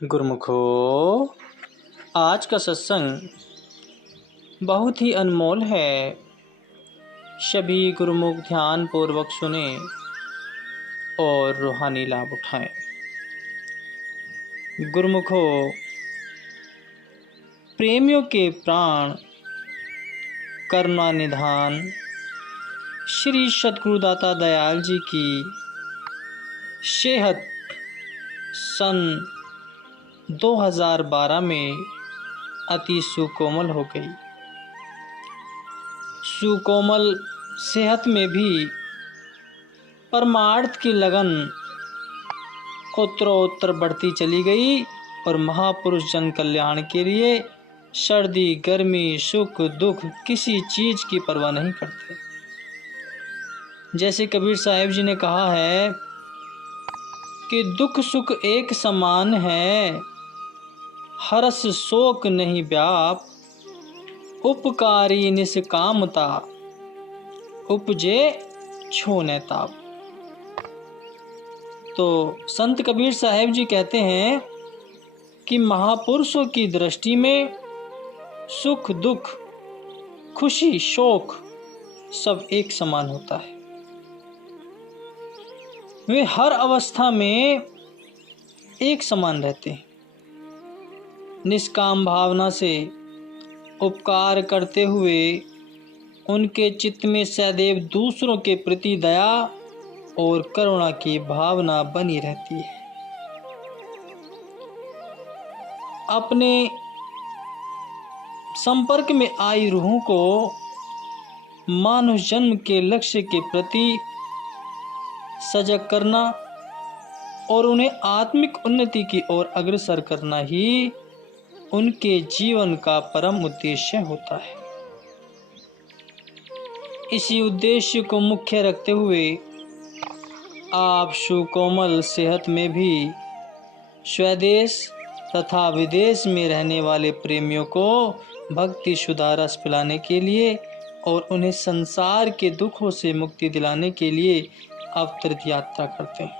गुरुमुखो, आज का सत्संग बहुत ही अनमोल है। सभी गुरुमुख ध्यान पूर्वक सुने और रूहानी लाभ उठाएं। गुरुमुखो, प्रेमियों के प्राण करुणा निधान श्री सद्गुरुदाता दयाल जी की सेहत सन 2012 में अति सुकोमल हो गई। सुकोमल सेहत में भी परमार्थ की लगन उत्तरोत्तर बढ़ती चली गई और महापुरुष जन कल्याण के लिए सर्दी गर्मी सुख दुख किसी चीज की परवाह नहीं करते। जैसे कबीर साहिब जी ने कहा है कि दुख सुख एक समान है, हरस शोक नहीं व्याप, उपकारी निष्कामता उपजे छोने ताप। तो संत कबीर साहिब जी कहते हैं कि महापुरुषों की दृष्टि में सुख दुख खुशी शोक सब एक समान होता है। वे हर अवस्था में एक समान रहते हैं। निष्काम भावना से उपकार करते हुए उनके चित्त में सदैव दूसरों के प्रति दया और करुणा की भावना बनी रहती है। अपने संपर्क में आई रूहों को मानव जन्म के लक्ष्य के प्रति सजग करना और उन्हें आत्मिक उन्नति की ओर अग्रसर करना ही उनके जीवन का परम उद्देश्य होता है। इसी उद्देश्य को मुख्य रखते हुए आप सुकोमल सेहत में भी स्वदेश तथा विदेश में रहने वाले प्रेमियों को भक्ति सुधा रस पिलाने के लिए और उन्हें संसार के दुखों से मुक्ति दिलाने के लिए अवतरित यात्रा करते हैं।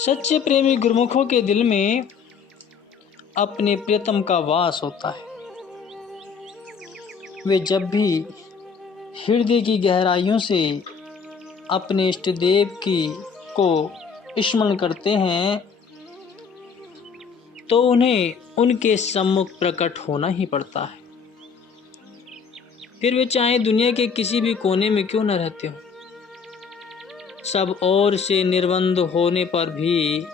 सच्चे प्रेमी गुरुमुखों के दिल में अपने प्रियतम का वास होता है। वे जब भी हृदय की गहराइयों से अपने इष्ट देव को स्मरण करते हैं तो उन्हें उनके सम्मुख प्रकट होना ही पड़ता है। फिर वे चाहे दुनिया के किसी भी कोने में क्यों न रहते हो। सब ओर से निर्बंध होने पर भी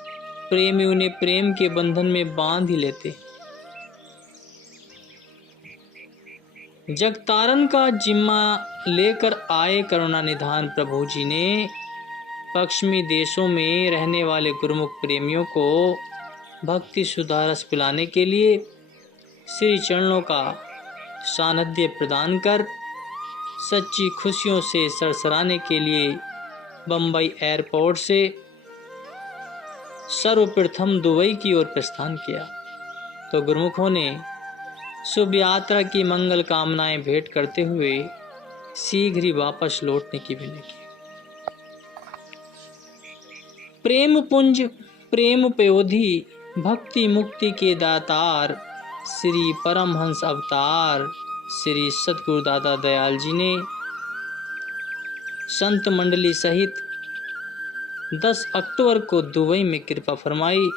प्रेमी उन्हें प्रेम के बंधन में बांध ही लेते। जगतारण का जिम्मा लेकर आए करुणा निधान प्रभु जी ने पश्चिमी देशों में रहने वाले गुरुमुख प्रेमियों को भक्ति सुधा रस पिलाने के लिए श्री चरणों का सानिध्य प्रदान कर सच्ची खुशियों से सरसराने के लिए बम्बई एयरपोर्ट से सर्वप्रथम दुबई की ओर प्रस्थान किया। तो गुरुमुखों ने शुभ यात्रा की मंगल कामनाएं भेंट करते हुए शीघ्र ही वापस लौटने की विनय की। प्रेम पुंज प्रेम पयोधी भक्ति मुक्ति के दातार श्री परमहंस अवतार श्री सद्गुरुदाता दयाल जी ने संत मंडली सहित 10 अक्टूबर को दुबई में कृपा फरमाई।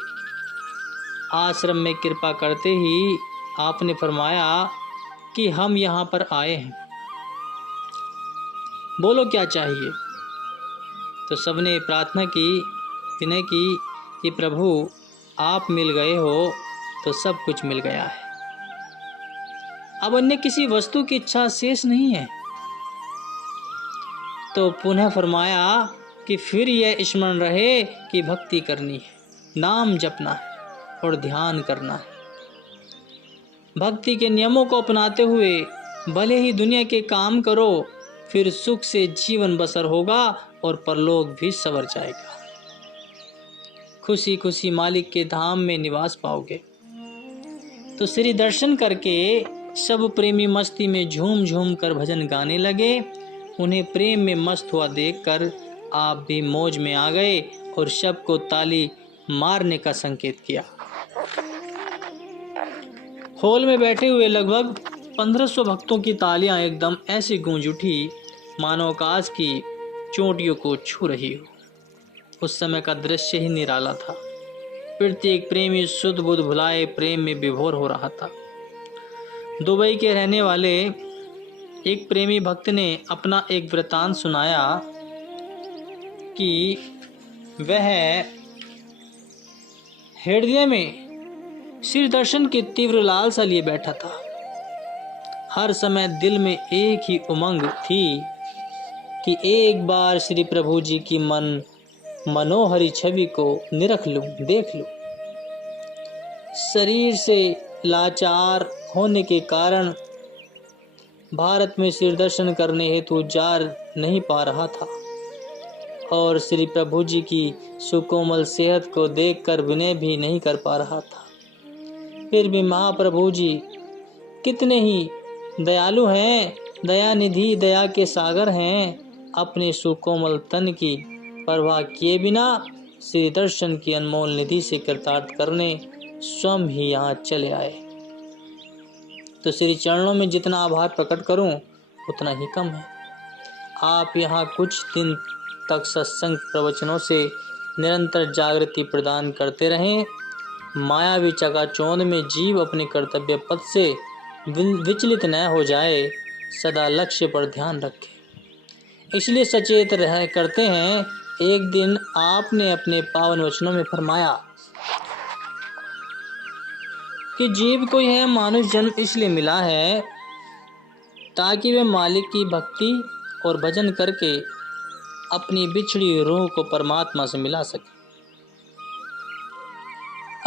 आश्रम में कृपा करते ही आपने फरमाया कि हम यहाँ पर आए हैं, बोलो क्या चाहिए। तो सबने प्रार्थना की विनय की कि प्रभु आप मिल गए हो तो सब कुछ मिल गया है, अब अन्य किसी वस्तु की इच्छा शेष नहीं है। तो पुनः फरमाया कि फिर यह स्मरण रहे कि भक्ति करनी है, नाम जपना है और ध्यान करना है। भक्ति के नियमों को अपनाते हुए भले ही दुनिया के काम करो, फिर सुख से जीवन बसर होगा और परलोक भी संवर जाएगा। खुशी खुशी मालिक के धाम में निवास पाओगे। तो श्री दर्शन करके सब प्रेमी मस्ती में झूम झूम कर भजन गाने लगे। उन्हें प्रेम में मस्त हुआ देखकर आप भी मौज में आ गए और सबको ताली मारने का संकेत किया। हॉल में बैठे हुए लगभग 1500 भक्तों की तालियां एकदम ऐसी गूंज उठी मानो आकाश की चोटियों को छू रही हो। उस समय का दृश्य ही निराला था। प्रत्येक प्रेमी शुद्ध बुद्ध भुलाए प्रेम में विभोर हो रहा था। दुबई के रहने वाले एक प्रेमी भक्त ने अपना एक वृतांत सुनाया कि वह हृदय में श्री दर्शन की तीव्र लालसा लिए बैठा था। हर समय दिल में एक ही उमंग थी कि एक बार श्री प्रभु जी की मनोहरी छवि को निरख लूं, देख लूं। शरीर से लाचार होने के कारण भारत में श्री दर्शन करने हेतु जा नहीं पा रहा था और श्री प्रभु जी की सुकोमल सेहत को देखकर विनय भी नहीं कर पा रहा था। फिर भी महाप्रभु जी कितने ही दयालु हैं, दयानिधि, दया के सागर हैं। अपने सुकोमल तन की परवाह किए बिना श्री दर्शन की अनमोल निधि से कृतार्थ करने स्वयं ही यहाँ चले आए। तो श्री चरणों में जितना आभार प्रकट करूं उतना ही कम है। आप यहाँ कुछ दिन तक सत्संग प्रवचनों से निरंतर जागृति प्रदान करते रहें। मायावी चकाचौंध में जीव अपने कर्तव्य पथ से विचलित न हो जाए, सदा लक्ष्य पर ध्यान रखें। इसलिए सचेत रह करते हैं। एक दिन आपने अपने पावन वचनों में फरमाया कि जीव को यह मानुष जन्म इसलिए मिला है ताकि वे मालिक की भक्ति और भजन करके अपनी बिछड़ी रूह को परमात्मा से मिला सके।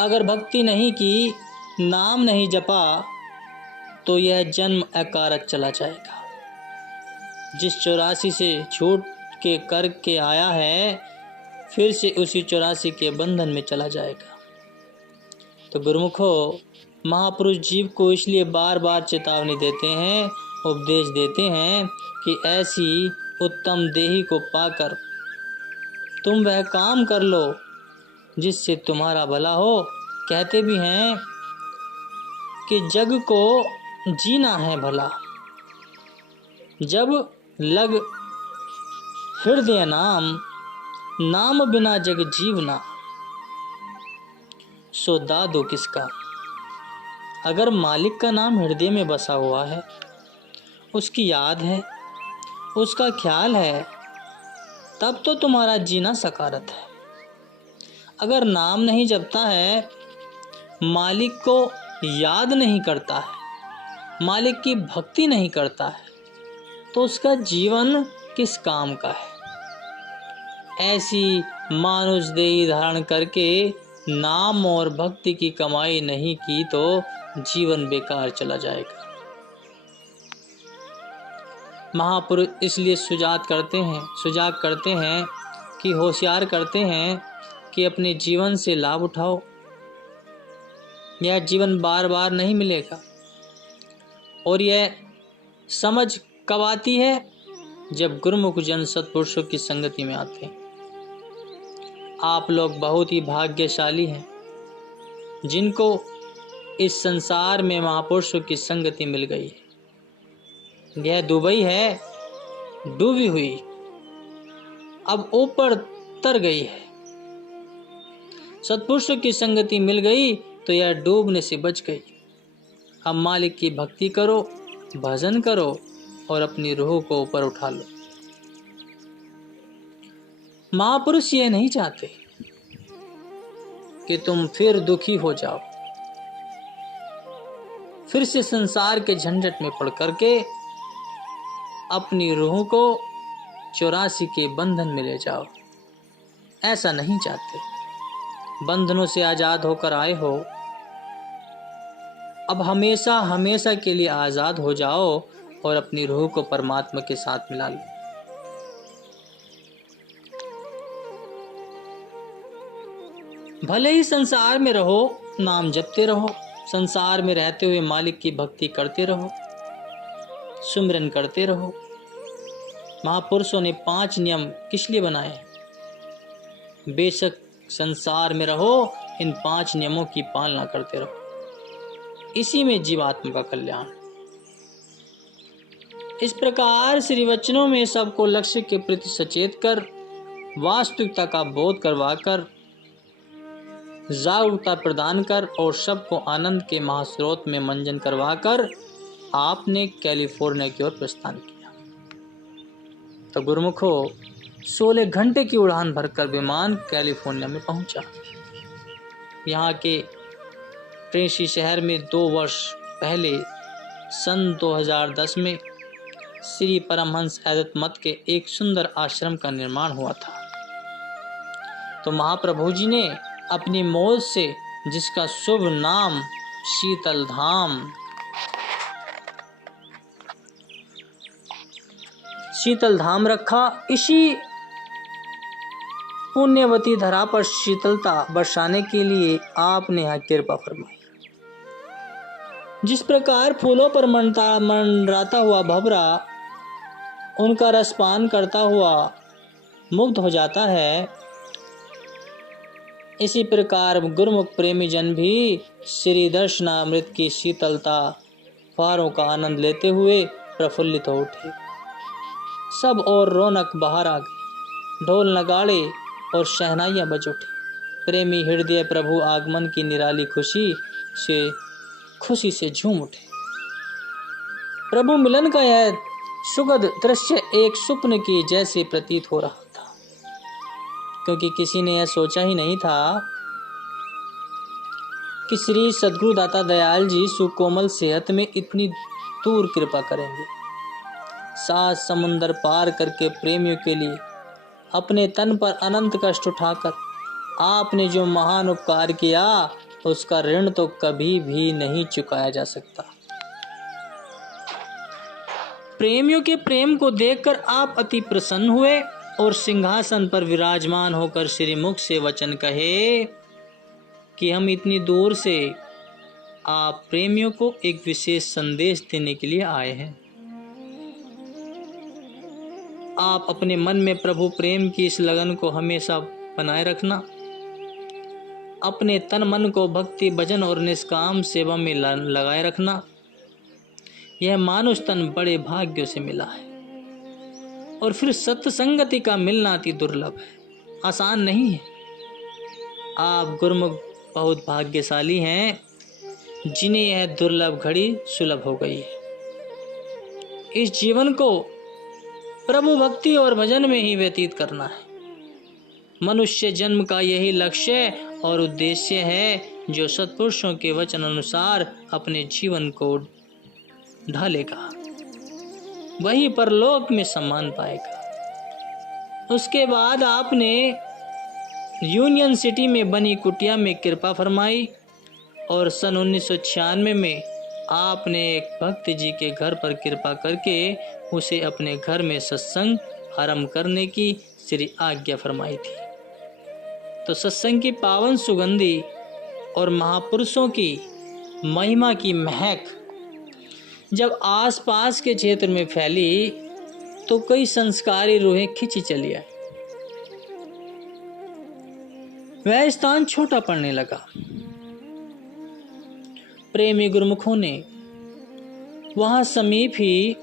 अगर भक्ति नहीं की, नाम नहीं जपा, तो यह जन्म अकारक चला जाएगा। जिस 84 से छूट के करके आया है, फिर से उसी 84 के बंधन में चला जाएगा। तो गुरुमुखो, महापुरुष जीव को इसलिए बार बार चेतावनी देते हैं, उपदेश देते हैं कि ऐसी उत्तम देही को पाकर तुम वह काम कर लो जिससे तुम्हारा भला हो। कहते भी हैं कि जग को जीना है भला, जब लग हृदय नाम, नाम बिना जग जीवना, सो दादो किसका। अगर मालिक का नाम हृदय में बसा हुआ है, उसकी याद है, उसका ख्याल है, तब तो तुम्हारा जीना सकारत है। अगर नाम नहीं जपता है, मालिक को याद नहीं करता है, मालिक की भक्ति नहीं करता है, तो उसका जीवन किस काम का है। ऐसी मानुष देही धारण करके नाम और भक्ति की कमाई नहीं की तो जीवन बेकार चला जाएगा। महापुरुष इसलिए सुजाग करते हैं कि होशियार करते हैं कि अपने जीवन से लाभ उठाओ। यह जीवन बार बार नहीं मिलेगा और यह समझ कब आती है, जब गुरुमुख जन सत्पुरुषों की संगति में आते हैं। आप लोग बहुत ही भाग्यशाली हैं जिनको इस संसार में महापुरुषों की संगति मिल गई है। यह दुबई है, डूबी हुई, अब ऊपर तर गई है। सत्पुरुषों की संगति मिल गई तो यह डूबने से बच गई। अब मालिक की भक्ति करो, भजन करो और अपनी रूह को ऊपर उठा लो। महापुरुष ये नहीं चाहते कि तुम फिर दुखी हो जाओ, फिर से संसार के झंझट में पड़ करके अपनी रूह को 84 के बंधन में ले जाओ। ऐसा नहीं चाहते। बंधनों से आजाद होकर आए हो, अब हमेशा हमेशा के लिए आजाद हो जाओ और अपनी रूह को परमात्मा के साथ मिला लो। भले ही संसार में रहो, नाम जपते रहो, संसार में रहते हुए मालिक की भक्ति करते रहो, सुमिरन करते रहो। महापुरुषों ने 5 नियम किस लिए बनाए? बेशक संसार में रहो, इन 5 नियमों की पालना करते रहो, इसी में जीवात्मा का कल्याण। इस प्रकार श्री वचनों में सबको लक्ष्य के प्रति सचेत कर, वास्तविकता का बोध करवाकर, जागरूकता प्रदान कर और सबको आनंद के महास्रोत में मंजन करवाकर आपने कैलिफोर्निया की ओर प्रस्थान किया। तो गुरुमुखो, 16 घंटे की उड़ान भरकर विमान कैलिफोर्निया में पहुंचा। यहाँ के ट्रेसी शहर में 2 वर्ष पहले सन 2010 में श्री परमहंस अद्वैत मत के एक सुंदर आश्रम का निर्माण हुआ था। तो महाप्रभु जी ने अपनी मौज से, जिसका शुभ नाम शीतल धाम रखा, इसी पुण्यवती धरा पर शीतलता बरसाने के लिए आपने यहाँ कृपा फरमाई। जिस प्रकार फूलों पर मंडराता हुआ भंवरा उनका रसपान करता हुआ मुग्ध हो जाता है, इसी प्रकार गुरुमुख प्रेमी जन भी श्री दर्शनामृत की शीतलता फुहारों का आनंद लेते हुए प्रफुल्लित हो उठे। सब और रौनक बाहर आ गई, ढोल नगाड़े और शहनाइयां बज उठी। प्रेमी हृदय प्रभु आगमन की निराली खुशी से झूम उठे। प्रभु मिलन का यह सुखद दृश्य एक स्वप्न की जैसे प्रतीत हो रहा था, क्योंकि किसी ने यह सोचा ही नहीं था कि श्री सद्गुरु दाता दयाल जी सुकोमल सेहत में इतनी दूर कृपा करेंगे। 7 समुंदर पार करके प्रेमियों के लिए अपने तन पर अनंत कष्ट उठाकर आपने जो महान उपकार किया, उसका ऋण तो कभी भी नहीं चुकाया जा सकता। प्रेमियों के प्रेम को देखकर आप अति प्रसन्न हुए और सिंहासन पर विराजमान होकर श्रीमुख से वचन कहे कि हम इतनी दूर से आप प्रेमियों को एक विशेष संदेश देने के लिए आए हैं। आप अपने मन में प्रभु प्रेम की इस लगन को हमेशा बनाए रखना। अपने तन मन को भक्ति भजन और निष्काम सेवा में लगाए रखना। यह मानुष तन बड़े भाग्यों से मिला है, और फिर सत्संगति का मिलना अति दुर्लभ है, आसान नहीं है। आप गुरुमुख बहुत भाग्यशाली हैं, जिन्हें यह दुर्लभ घड़ी सुलभ हो गई है। इस जीवन को प्रभु भक्ति और भजन में ही व्यतीत करना है। मनुष्य जन्म का यही लक्ष्य और उद्देश्य है, जो सत्पुरुषों के वचन अनुसार अपने जीवन को ढालेगा, वही परलोक में सम्मान पाएगा। उसके बाद आपने यूनियन सिटी में बनी कुटिया में कृपा फरमाई और सन 1996 में आपने एक भक्त जी के घर पर कृपा करके उसे अपने घर में सत्संग आरंभ करने की श्री आज्ञा फरमाई थी। तो सत्संग की पावन सुगंधी और महापुरुषों की महिमा की महक जब आसपास के क्षेत्र में फैली, तो कई संस्कारी रूहें खिंची चली आई। वह स्थान छोटा पड़ने लगा। प्रेमी गुरुमुखों ने वहां समीप ही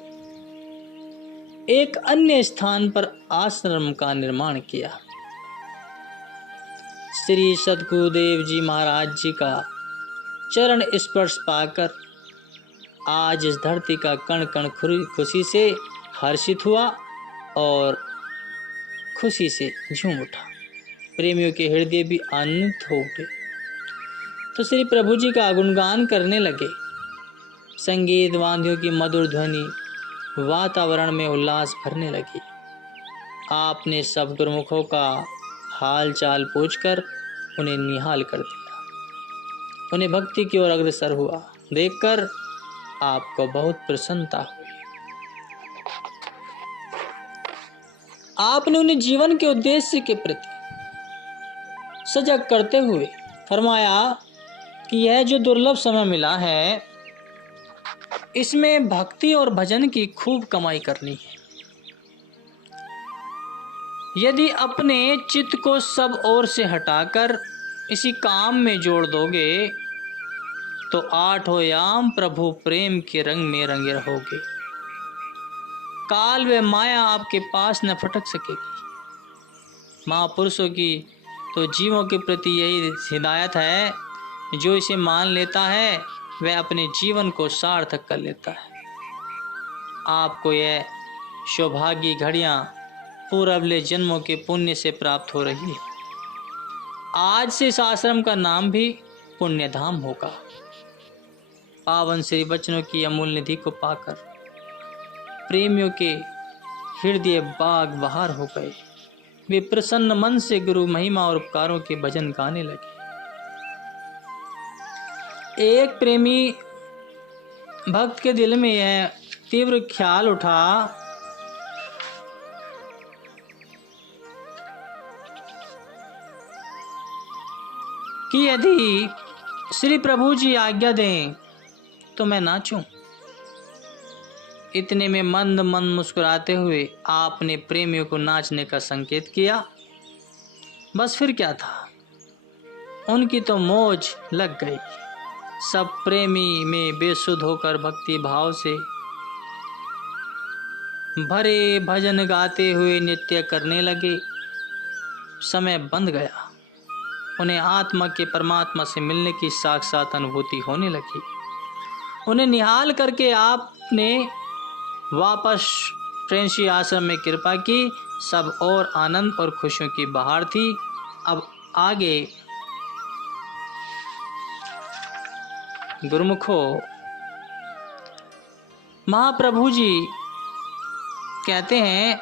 एक अन्य स्थान पर आश्रम का निर्माण किया। श्री सद्गुरुदेव जी महाराज जी का चरण स्पर्श पाकर आज इस धरती का कण कण खुशी से हर्षित हुआ और खुशी से झूम उठा। प्रेमियों के हृदय भी आनंदित हो उठे, तो श्री प्रभु जी का गुणगान करने लगे। संगीत वाद्यों की मधुर ध्वनि वातावरण में उल्लास भरने लगी। आपने सब गुरुमुखों का हाल चाल पूछकर उन्हें निहाल कर दिया, उन्हें भक्ति की ओर अग्रसर हुआ। देखकर आपको बहुत प्रसन्नता हुई। आपने उन्हें जीवन के उद्देश्य के प्रति सजग करते हुए फरमाया कि यह जो दुर्लभ समय मिला है, इसमें भक्ति और भजन की खूब कमाई करनी है। यदि अपने चित्त को सब ओर से हटाकर इसी काम में जोड़ दोगे तो आठों याम प्रभु प्रेम के रंग में रंगे रहोगे। काल व माया आपके पास न फटक सकेगी। महापुरुषों की तो जीवों के प्रति यही हिदायत है, जो इसे मान लेता है वह अपने जीवन को सार्थक कर लेता है। आपको यह सौभाग्य घड़ियां पूर्वले जन्मों के पुण्य से प्राप्त हो रही है। आज से इस आश्रम का नाम भी पुण्यधाम होगा। पावन श्री वचनों की अमूल्य निधि को पाकर प्रेमियों के हृदय बाग बहार हो गए। वे प्रसन्न मन से गुरु महिमा और उपकारों के भजन गाने लगे। एक प्रेमी भक्त के दिल में यह तीव्र ख्याल उठा कि यदि श्री प्रभु जी आज्ञा दें तो मैं नाचूं। इतने में मंद मंद मुस्कुराते हुए आपने प्रेमियों को नाचने का संकेत किया। बस फिर क्या था, उनकी तो मौज लग गई। सब प्रेमी में बेसुध होकर भक्ति भाव से भरे भजन गाते हुए नृत्य करने लगे। समय बंध गया। उन्हें आत्मा के परमात्मा से मिलने की साक्षात अनुभूति होने लगी। उन्हें निहाल करके आपने वापस प्रेंसी आश्रम में कृपा की। सब और आनंद और खुशियों की बहार थी। अब आगे गुरुमुखो, महाप्रभु जी कहते हैं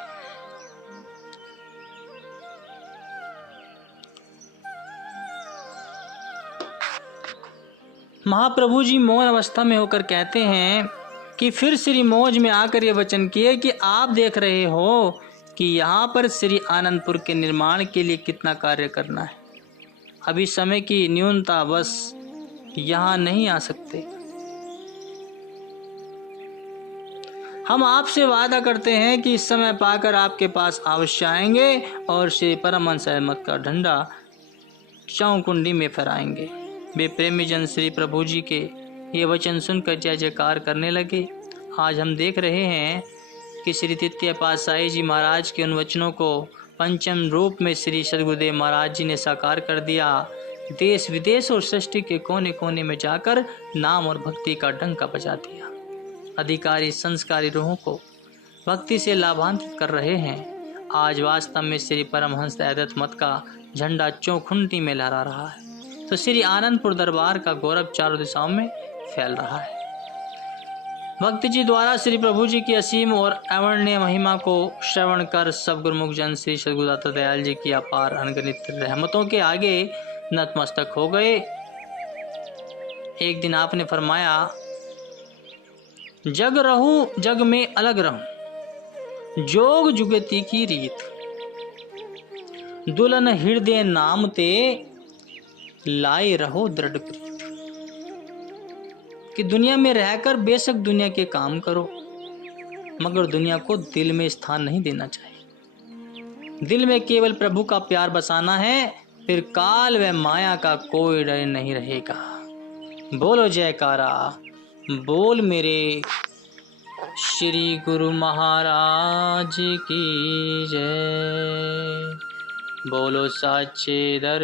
महाप्रभु जी मौन अवस्था में होकर कहते हैं कि फिर श्री मौज में आकर यह वचन किए कि आप देख रहे हो कि यहाँ पर श्री आनंदपुर के निर्माण के लिए कितना कार्य करना है। अभी समय की न्यूनता, बस यहाँ नहीं आ सकते। हम आपसे वादा करते हैं कि इस समय पाकर आपके पास अवश्य आएंगे और श्री परमहंस अहमद का झंडा चौकुंडी में फहराएंगे। वे प्रेमी जन श्री प्रभु जी के ये वचन सुनकर जय जयकार करने लगे। आज हम देख रहे हैं कि श्री तृतीय पातशाही जी महाराज के उन वचनों को पंचम रूप में श्री सद्गुरुदेव महाराज जी ने साकार कर दिया। देश विदेश और सृष्टि के कोने कोने में जाकर नाम और भक्ति का डंका बजा दिया। अधिकारी संस्कारी रूहों को भक्ति से लाभान्वित कर रहे हैं। आज वास्तव में श्री परमहंस अद्वैत मत का झंडा चौखुंडी में लहरा रहा है, तो श्री आनंदपुर दरबार का गौरव चारों दिशाओं में फैल रहा है। भक्त जी द्वारा श्री प्रभु जी की असीम और अवर्णनीय महिमा को श्रवण कर सब गुरुमुख जन श्री सद्गुरुदाता दयाल जी की अपार अनगिनत रहमतों के आगे नतमस्तक हो गए। एक दिन आपने फरमाया, जग रहूं जग में अलग रहूं, जोग जुगति की रीत, दुल्हन हृदय नाम ते लाए रहो दृढ़ प्रीत। कि दुनिया में रहकर बेशक दुनिया के काम करो, मगर दुनिया को दिल में स्थान नहीं देना चाहिए। दिल में केवल प्रभु का प्यार बसाना है, फिर काल व माया का कोई डर नहीं रहेगा। बोलो जयकारा, बोल मेरे श्री गुरु महाराज की जय। बोलो साचे दर